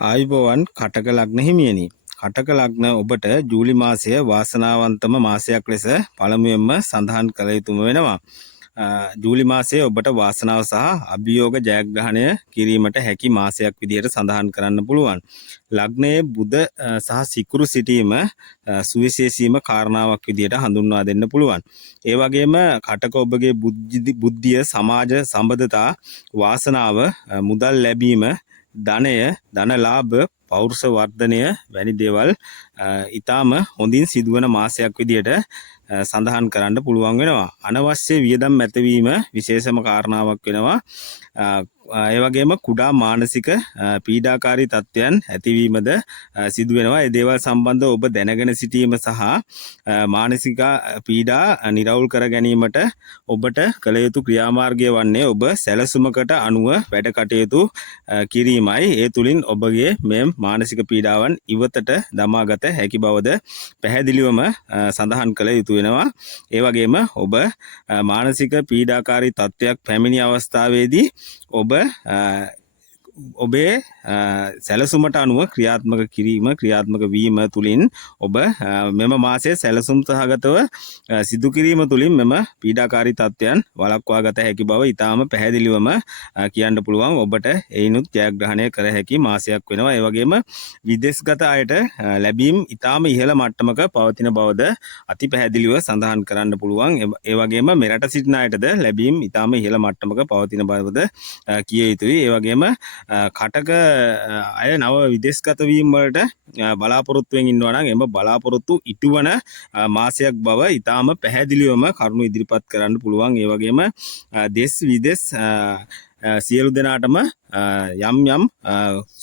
ආයුබෝවන් කටක ලග්න හිමියනි. කටක ලග්න ඔබට ජූලි මාසය වාසනාවන්තම මාසයක් ලෙස පළමුවෙන්ම සඳහන් කළ යුතුම වෙනවා. ජූලි මාසයේ ඔබට වාසනාව සහ අභියෝග ජයග්‍රහණය කිරීමට හැකි මාසයක් විදිහට සඳහන් කරන්න පුළුවන්. ලග්නයේ බුධ සහ සිකුරු සිටීම සුවිශේෂීම කාරණාවක් විදිහට හඳුන්වා දෙන්න පුළුවන්. ඒ වගේම කටක ඔබගේ බුද්ධිය, සමාජ සම්බන්ධතා, වාසනාව, මුදල් ලැබීම, ධනය, ධනලාභ, පෞරුෂ වර්ධනය වැනි දේවල් ඊටාම හොඳින් සිදුවන මාසයක් විදිහට සඳහන් කරන්න පුළුවන් වෙනවා. අනවශ්‍ය වියදම් ඇතවීම විශේෂම කාරණාවක් වෙනවා. ඒ වගේම කුඩා මානසික පීඩාකාරී තත්ත්වයන් ඇතිවීමද සිදු වෙනවා. ඒ දේවල් සම්බන්ධව ඔබ දැනගෙන සිටීම සහ මානසික පීඩා නිරවුල් කර ගැනීමට ඔබට කළ යුතු ක්‍රියාමාර්ගය වන්නේ ඔබ සැලසුමකට අනුව වැඩ කටයුතු කිරීමයි. ඒ තුලින් ඔබගේ මේ මානසික පීඩාවන් ඉවතට දමාගත හැකි බවද පැහැදිලිවම සඳහන් කළ යුතු වෙනවා. ඒ වගේම ඔබ මානසික පීඩාකාරී තත්ත්වයක් පැමිණි අවස්ථාවේදී ඔබ ඔබේ සැලසුමට අනුව ක්‍රියාත්මක වීම තුලින් ඔබ මෙම මාසයේ සැලසුම් සහගතව සිදු කිරීම තුලින් මෙම පීඩාකාරී තත්ත්වයන් වළක්වා ගත හැකි බව ඊටාම පැහැදිලිවම කියන්න පුළුවන්. ඔබට ඒිනුත් ජයග්‍රහණය කර හැකි මාසයක් වෙනවා. ඒ වගේම විදේශගත අයට ලැබීම් ඊටාම ඉහළ මට්ටමක පවතින බවද අති පැහැදිලිව සඳහන් කරන්න පුළුවන්. ඒ වගේම මෙරට සිටින අයටද ලැබීම් ඊටාම ඉහළ මට්ටමක පවතින බවද කිය යුතුයි. ඒ වගේම කටක අය නව විදේශගත වීම වලට බලාපොරොත්තුවෙන් ඉන්නවා නම් එම බලාපොරොත්තු ඉටුවන මාසයක් බව ඊටාම පැහැදිලිවම කරුණු ඉදිරිපත් කරන්න පුළුවන්. ඒ වගේම දේශ විදේශ සියලු දෙනාටම යම්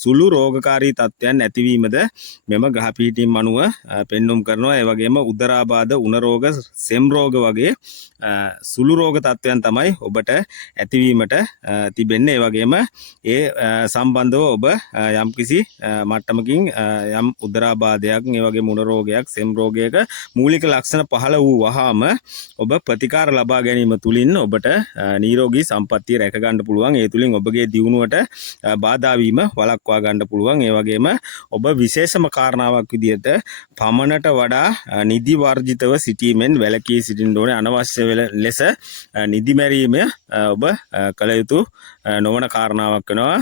සුළු රෝගකාරී තත්ත්වයන් ඇතිවීමද මෙම ග්‍රහ පීඨින් අනුව පෙන්눔 කරනවා. ඒ වගේම උදරාබාධ, උණ රෝග, සෙම් රෝග වගේ සුළු රෝග තත්ත්වයන් තමයි ඔබට ඇතිවීමට තිබෙන්නේ. ඒ වගේම ඒ සම්බන්ධව ඔබ යම්කිසි මට්ටමකින් යම් උදරාබාධයක්, ඒ වගේම උණ රෝගයක්, සෙම් රෝගයක මූලික ලක්ෂණ පහළ වූ වහාම ඔබ ප්‍රතිකාර ලබා ගැනීම තුලින් ඔබට නිරෝගී සම්පන්නිය රැක ගන්න පුළුවන්. ඒ තුලින් ඔබගේ දියුණුවට බාධා වීම වළක්වා ගන්න පුළුවන්. ඒ වගේම ඔබ විශේෂම කාරණාවක් විදිහට පමණට වඩා නිදි වර්ජිතව සිටීමෙන් වැළකී සිටින්න ඕනේ. අනවශ්‍ය ලෙස නිදි මැරීම ඔබ කළ යුතු නොවන කාරණාවක් වෙනවා.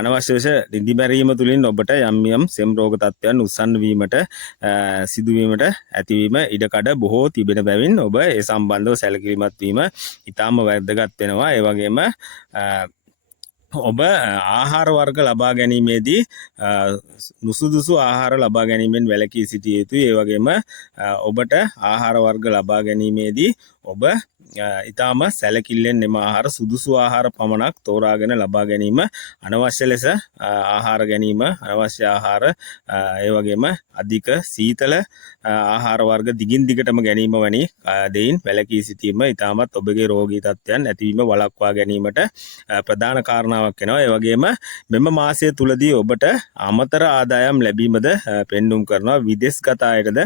අනවශ්‍ය ලෙස නිදි මැරීම තුලින් ඔබට යම් සෙම් රෝග තත්ත්වයන් උත්සන්න වීමට සිදුවීමට ඇතිවීම ඉඩකඩ බොහෝ තිබෙන බැවින් ඔබ ඒ සම්බන්ධව සැලකිලිමත් වීම ඉතාම වැදගත් වෙනවා. ඒ වගේම ඔබ ආහාර වර්ග ලබා ගැනීමේදී නුසුදුසු ආහාර ලබා ගැනීමෙන් වැළකී සිටිය යුතුයි. ඒ වගේම ඔබට ආහාර වර්ග ලබා ගැනීමේදී ඔබ ඊටාම සැලකිල්ලෙන් එම ආහාර සුදුසු ආහාර පමණක් තෝරාගෙන ලබා ගැනීම, අනවශ්‍ය ලෙස ආහාර ගැනීම, අනවශ්‍ය ආහාර ඒ වගේම අධික සීතල ආහාර වර්ග දිගින් දිගටම ගැනීම වැනි දෙයින් වැළකී සිටීම ඊටමත් ඔබගේ රෝගී තත්ත්වයන් ඇතිවීම වළක්වා ගැනීමට ප්‍රධාන කාරණාවක් වෙනවා. ඒ වගේම මෙම මාසය තුලදී ඔබට අමතර ආදායම් ලැබීමද පෙන්눔 කරනවා. විදේශගත අයටද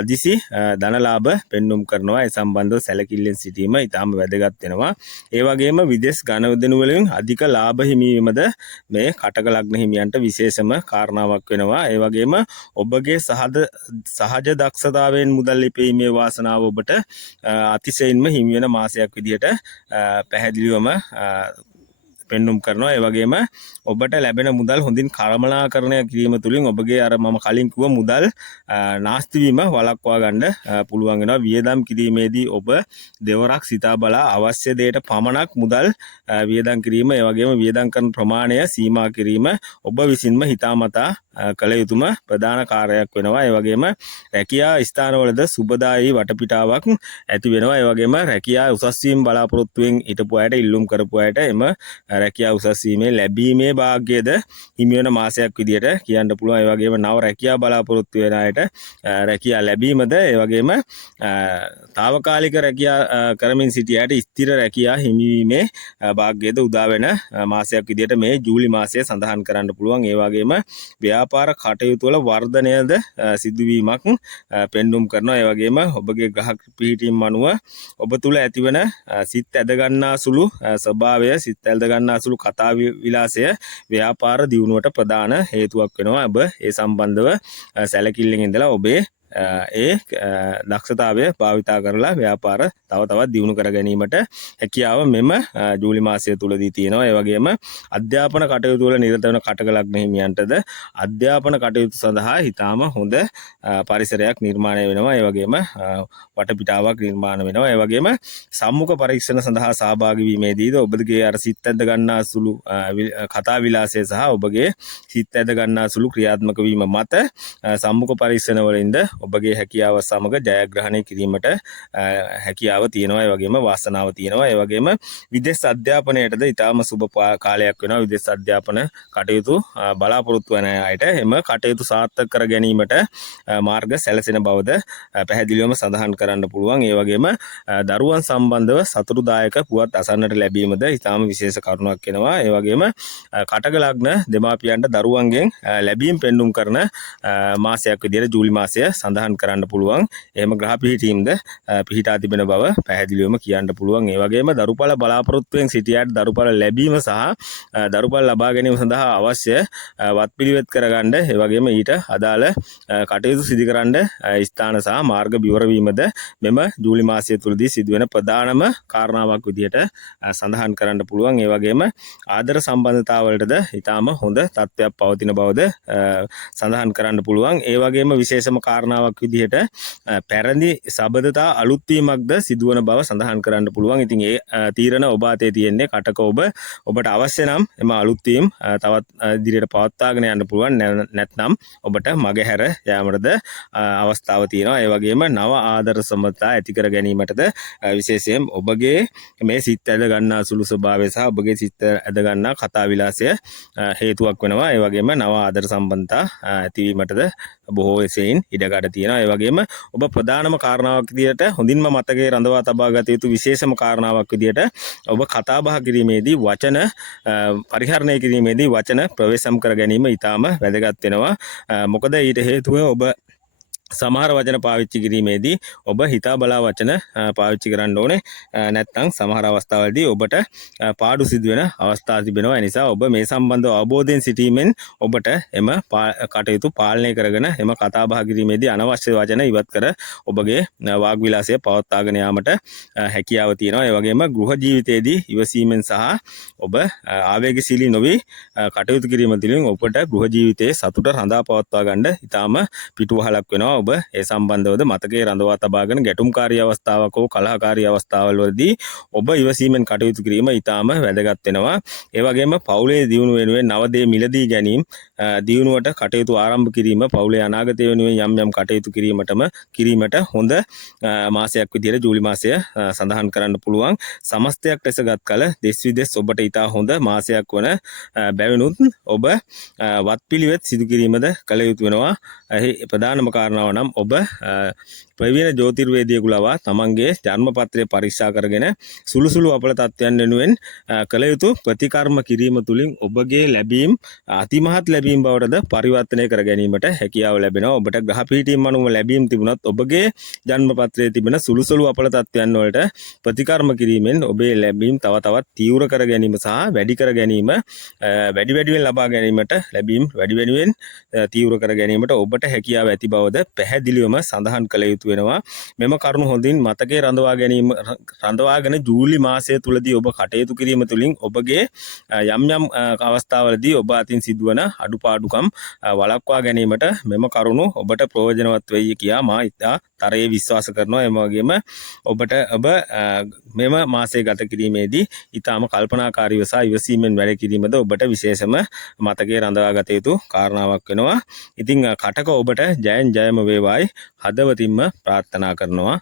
අදිසි ධනලාභ පෙන්눔 කරනවා. ඒ සම්බන්ධව සැලකිල්ලෙන් සිටීම ඉතාම වැදගත් වෙනවා. ඒ වගේම විදේශ ගනුදෙනු වලින් අධික ලාභ හිමිවීමද මේ කටක ලග්න හිමියන්ට විශේෂම කාරණාවක් වෙනවා. ඒ වගේම ඔබගේ සහජ දක්ෂතාවයෙන් මුදල් ලිපීමේ වාසනාව ඔබට අතිශයින්ම හිමි වෙන මාසයක් විදිහට පැහැදිලිවම පෙන්눔 කරනවා. ඒ වගේම ඔබට ලැබෙන මුදල් හොඳින් කළමනාකරණය කිරීම තුළින් ඔබගේ අර මම කලින් කිව්ව මුදල් නාස්ති වීම වළක්වා ගන්න පුළුවන් වෙනවා. වියදම් කිරීමේදී ඔබ දෙවරක් සිතා බලා අවශ්‍ය දෙයට පමණක් මුදල් වියදම් කිරීම, ඒ වගේම වියදම් කරන ප්‍රමාණය සීමා කිරීම ඔබ විසින්ම හිතාමතා කළ යුතුම ප්‍රධාන කාර්යයක් වෙනවා. ඒ වගේම රැකියා ස්ථානවලද සුබදායී වටපිටාවක් ඇති වෙනවා. ඒ වගේම රැකියා උසස් වීම බලාපොරොත්තුෙන් හිටපු අයට, ඉල්ලුම් කරපු අයට එම රැකියා උසස් වීමේ ලැබීමේ වාග්යද හිමි වෙන මාසයක් විදියට කියන්න පුළුවන්. ඒ වගේම නව රැකියා බලාපොරොත්තු වෙන අයට රැකියා ලැබීමද, ඒ වගේම తాවකාලික රැකියා කරමින් සිටිය අයට ස්ථිර රැකියා හිමිවීමේ වාග්යද උදා වෙන මාසයක් විදියට මේ ජූලි මාසය සඳහන් කරන්න පුළුවන්. ඒ වගේම ව්‍යාපාර කටයුතු වල වර්ධනයද සිදුවීමක් පෙන්눔 කරනවා. ඒ වගේම ඔබගේ ග්‍රහ පීඨින් අනුව ඔබ තුල ඇතිවන සිත් ඇද ගන්නා සුළු ස්වභාවය, සිත් ඇද ගන්නා ගන්නාසුළු කතා විලාසය ව්‍යාපාර දියුණුවට ප්‍රධාන හේතුවක් වෙනවා. ඔබ ඒ සම්බන්ධව සැලකිල්ලෙන් ඉඳලා ඔබේ ඒ දක්ෂතාවය භාවිතා කරලා ව්‍යාපාර තව තවත් දියුණු කර ගැනීමට හැකියාව මෙම ජූලි මාසය තුලදී තියෙනවා. ඒ වගේම අධ්‍යාපන කටයුතු වල නිරත වෙන කටක ලග්න හිමියන්ටද අධ්‍යාපන කටයුතු සඳහා හිතාම හොඳ පරිසරයක් නිර්මාණය වෙනවා. ඒ වගේම වටපිටාවක් නිර්මාණය වෙනවා. ඒ වගේම සම්මුඛ පරීක්ෂණ සඳහා සහභාගී වීමේදීද ඔබගේ අර සිත් ඇද්ද ගන්නා සුළු කතා විලාසය සහ ඔබගේ සිත් ඇද්ද ගන්නා සුළු ක්‍රියාත්මක වීම මත සම්මුඛ පරීක්ෂණ වලින්ද ඔබගේ හැකියාව සමග ජයග්‍රහණය කිරීමට හැකියාව තියෙනවා. ඒ වගේම වාසනාව තියෙනවා. ඒ වගේම විදේශ අධ්‍යාපනයටද ඊටාම සුබ කාලයක් වෙනවා. විදේශ අධ්‍යාපන කටයුතු බලාපොරොත්තු වන අයට එම කටයුතු සාර්ථක කර ගැනීමට මාර්ග සැලසෙන බවද පැහැදිලිවම සඳහන් කරන්න පුළුවන්. ඒ වගේම දරුවන් සම්බන්ධව සතුටුදායක පුවත් අසන්නට ලැබීමද ඊටාම විශේෂ කරුණක් වෙනවා. ඒ වගේම කටක ලග්න දෙමාපියන්ට දරුවන්ගෙන් ලැබීම් පෙන්눔 කරන මාසයක් විදිහට ජූලි මාසය සඳහන් කරන්න පුළුවන්. එහෙම ග්‍රහ පිහිටීම්ද පිහිටා තිබෙන බව පැහැදිලිවම කියන්න පුළුවන්. ඒ වගේම දරුඵල බලාපොරොත්තුෙන් සිටියාට දරුඵල ලැබීම සහ දරුඵල ලබා ගැනීම සඳහා අවශ්‍ය වත්පිළිවෙත් කරගන්න, ඒ වගේම ඊට අදාළ කටයුතු සිදු කරන්න ස්ථාන සහ මාර්ග විවර වීමද මෙම ජූලි මාසය තුලදී සිදුවෙන ප්‍රධානම කාරණාවක් විදිහට සඳහන් කරන්න පුළුවන්. ඒ වගේම ආදර සම්බන්ධතාවලටද ඊටාම හොඳ තත්ත්වයක් පවතින බවද සඳහන් කරන්න පුළුවන්. ඒ වගේම විශේෂම කාරණාවක් විදිහට පැරණි සබඳතා අලුත් වීමක්ද සිදුවන බව සඳහන් කරන්න පුළුවන්. ඉතින් ඒ තීරණ ඔබ අතේ තියෙන්නේ. කටක ඔබට අවශ්‍ය නම් එම අලුත් වීම තවත් ඉදිරියට පවත්වාගෙන යන්න පුළුවන්. නැත්නම් ඔබට මගහැර යාමටද අවස්ථාව තියෙනවා. ඒ වගේම නව ආදර සම්බන්ධතා ඇති කර ගැනීමටද විශේෂයෙන් ඔබගේ මේ සිත් ඇද ගන්නා සුළු ස්වභාවය සහ ඔබගේ සිත් ඇද ගන්නා කතා විලාසය හේතුවක් වෙනවා. ඒ වගේම නව ආදර සම්බන්ධතා ඇතිවීමටද බොහෝ සෙයින් ඉඩකඩ තියෙනවා. ඒ වගේම ඔබ ප්‍රධානම කාරණාවක් විදිහට හොඳින්ම මතකයේ රඳවා තබා ගත යුතු විශේෂම කාරණාවක් විදිහට ඔබ කතා බහ කිරීමේදී වචන පරිහරණය කිරීමේදී වචන ප්‍රවේශම් කර ගැනීම ඉතාම වැදගත් වෙනවා. මොකද ඊට හේතුව ඔබ සමහර වචන පාවිච්චි කිරීමේදී ඔබ හිතා බලා වචන පාවිච්චි කරන්න ඕනේ. නැත්නම් සමහර අවස්ථාවලදී ඔබට පාඩු සිදුවෙන අවස්ථා තිබෙනවා. ඒ නිසා ඔබ මේ සම්බන්ධව අවබෝධයෙන් සිටීමෙන් ඔබට එම කටයුතු පාලනය කරගෙන එම කතා බහ කිරීමේදී අනවශ්‍ය වචන ඉවත් කර ඔබගේ වාග් විලාසය පවත්වාගෙන යාමට හැකියාව තියෙනවා. ඒ වගේම ගෘහ ජීවිතයේදී ඉවසීමෙන් සහ ඔබ ආවේගශීලී නොවි කටයුතු කිරීම තුළින් ඔබට ගෘහ ජීවිතයේ සතුට රඳා පවත්වා ගන්න ඉතාම පිටුවහලක් වෙනවා. ඔබ ඒ සම්බන්ධවද මතකයේ රඳවා තබාගෙන ගැටුම්කාරී අවස්ථාවක හෝ කලහකාරී අවස්ථාවලදී ඔබ ඉවසීමෙන් කටයුතු කිරීම ඉතාම වැදගත් වෙනවා. ඒ වගේම පවුලේ දියුණුව වෙනුවෙන් නව දේ මිලදී ගැනීම, දියුණුවට කටයුතු ආරම්භ කිරීම, පවුලේ අනාගතය වෙනුවෙන් යම් කටයුතු කිරීමට හොඳ මාසයක් විදිහට ජූලි මාසය සඳහන් කරන්න පුළුවන්. සමස්තයක් ලෙස ගත් කල දෙස් විදෙස් ඔබට ඉතා හොඳ මාසයක් වන බැවිනුත් ඔබ වත්පිළිවෙත් සිදු කිරීමද කළ යුතු වෙනවා. ප්‍රධානම කාරණාව නම් ඔබ ප්‍රවීණ ජ්‍යොතිර්වේදියෙකු ලවා තමන්ගේ ජන්මපත්‍රය පරීක්ෂා කරගෙන සුළු අපල තත්ත්වයන් වෙනුවෙන් කළ යුතු ප්‍රතිකර්ම කිරීම තුළින් ඔබගේ ලැබීම් අතිමහත් ලැබීම් බවටද පරිවර්තනය කර ගැනීමට හැකියාව ලැබෙනවා. ඔබට ග්‍රහ පිහිටීම් අනුව ලැබීම් තිබුණත් ඔබගේ ජන්මපත්‍රයේ තිබෙන සුළු අපල තත්ත්වයන් වලට ප්‍රතිකර්ම කිරීමෙන් ඔබේ ලැබීම් තව තවත් තීව්‍ර කර ගැනීම සහ වැඩි කර ගැනීම, වැඩි වැඩියෙන් ලබා ගැනීමට ලැබීම් වැඩි වැඩියෙන් තීව්‍ර කර ගැනීමට ඔබට හැකියාව ඇති බවද පැහැදිලිවම සඳහන් කළ යුතු වෙනවා. මෙම කරුණු හොඳින් මතකයේ රඳවාගෙන ජූලි මාසය තුලදී ඔබ කටයුතු කිරීම තුළින් ඔබගේ යම් අවස්ථාවලදී ඔබ අතින් සිදුවන අඩුපාඩුකම් වළක්වා ගැනීමට මෙම කරුණු ඔබට ප්‍රයෝජනවත් වෙයි කියා මා ඉතා තරයේ විශ්වාස කරනවා. එම වගේම ඔබ මෙම මාසය ගත කිරීමේදී ඉතාම කල්පනාකාරීව සහ ඉවසීමෙන් වැඩ කිරීමද ඔබට විශේෂම මතකයේ රඳවා ගත යුතු කාරණාවක් වෙනවා. ඉතින් කටක ඔබට ජයම වේවායි හදවතින්ම ප්‍රාර්ථනා කරනවා.